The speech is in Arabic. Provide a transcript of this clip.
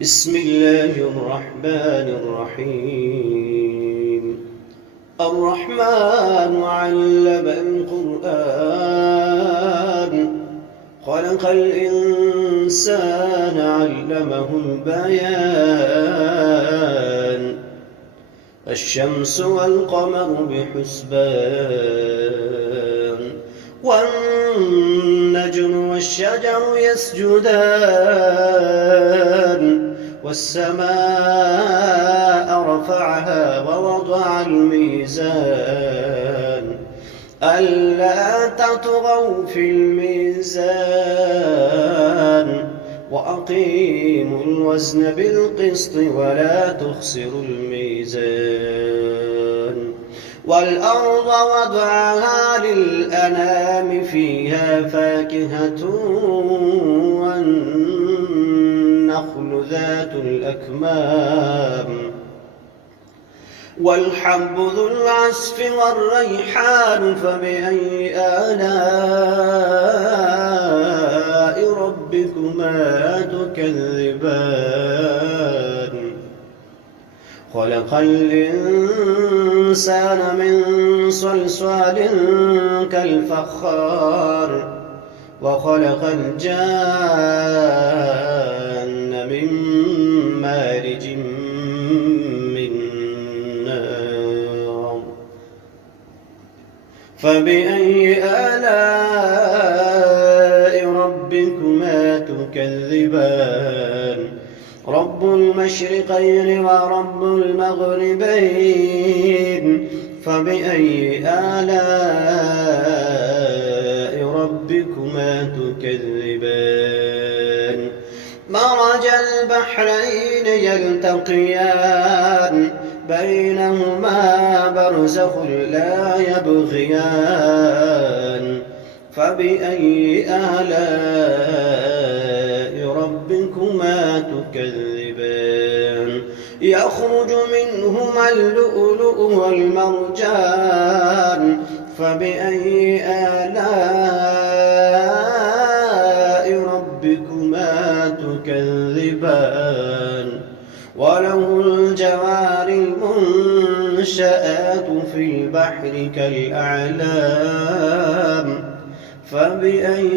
بسم الله الرحمن الرحيم الرحمن علم القرآن خلق الإنسان علمه البيان الشمس والقمر بحسبان والنجم والشجر يسجدان والسماء رفعها ووضع الميزان ألا تطغوا في الميزان وأقيموا الوزن بالقسط ولا تخسروا الميزان والأرض وضعها للأنام فيها فاكهة والنخل ذات الأكمام والحب ذو العصف والريحان فبأي آلاء ربكما تكذبان خلق الإنسان من صلصال كالفخار وخلق الجان من مارج من نار فبأي آلاء ربكما تكذبان رب المشرقين ورب المغربين فبأي آلاء ربكما تكذبان مرج البحرين يلتقيان بينهما برزخ لا يبغيان فبأي آلاء ربكما تكذبان يخرج منهما اللؤلؤ والمرجان فبأي آلاء ربكما تكذبان وله الجوار المنشآت في البحر كالأعلام فبأي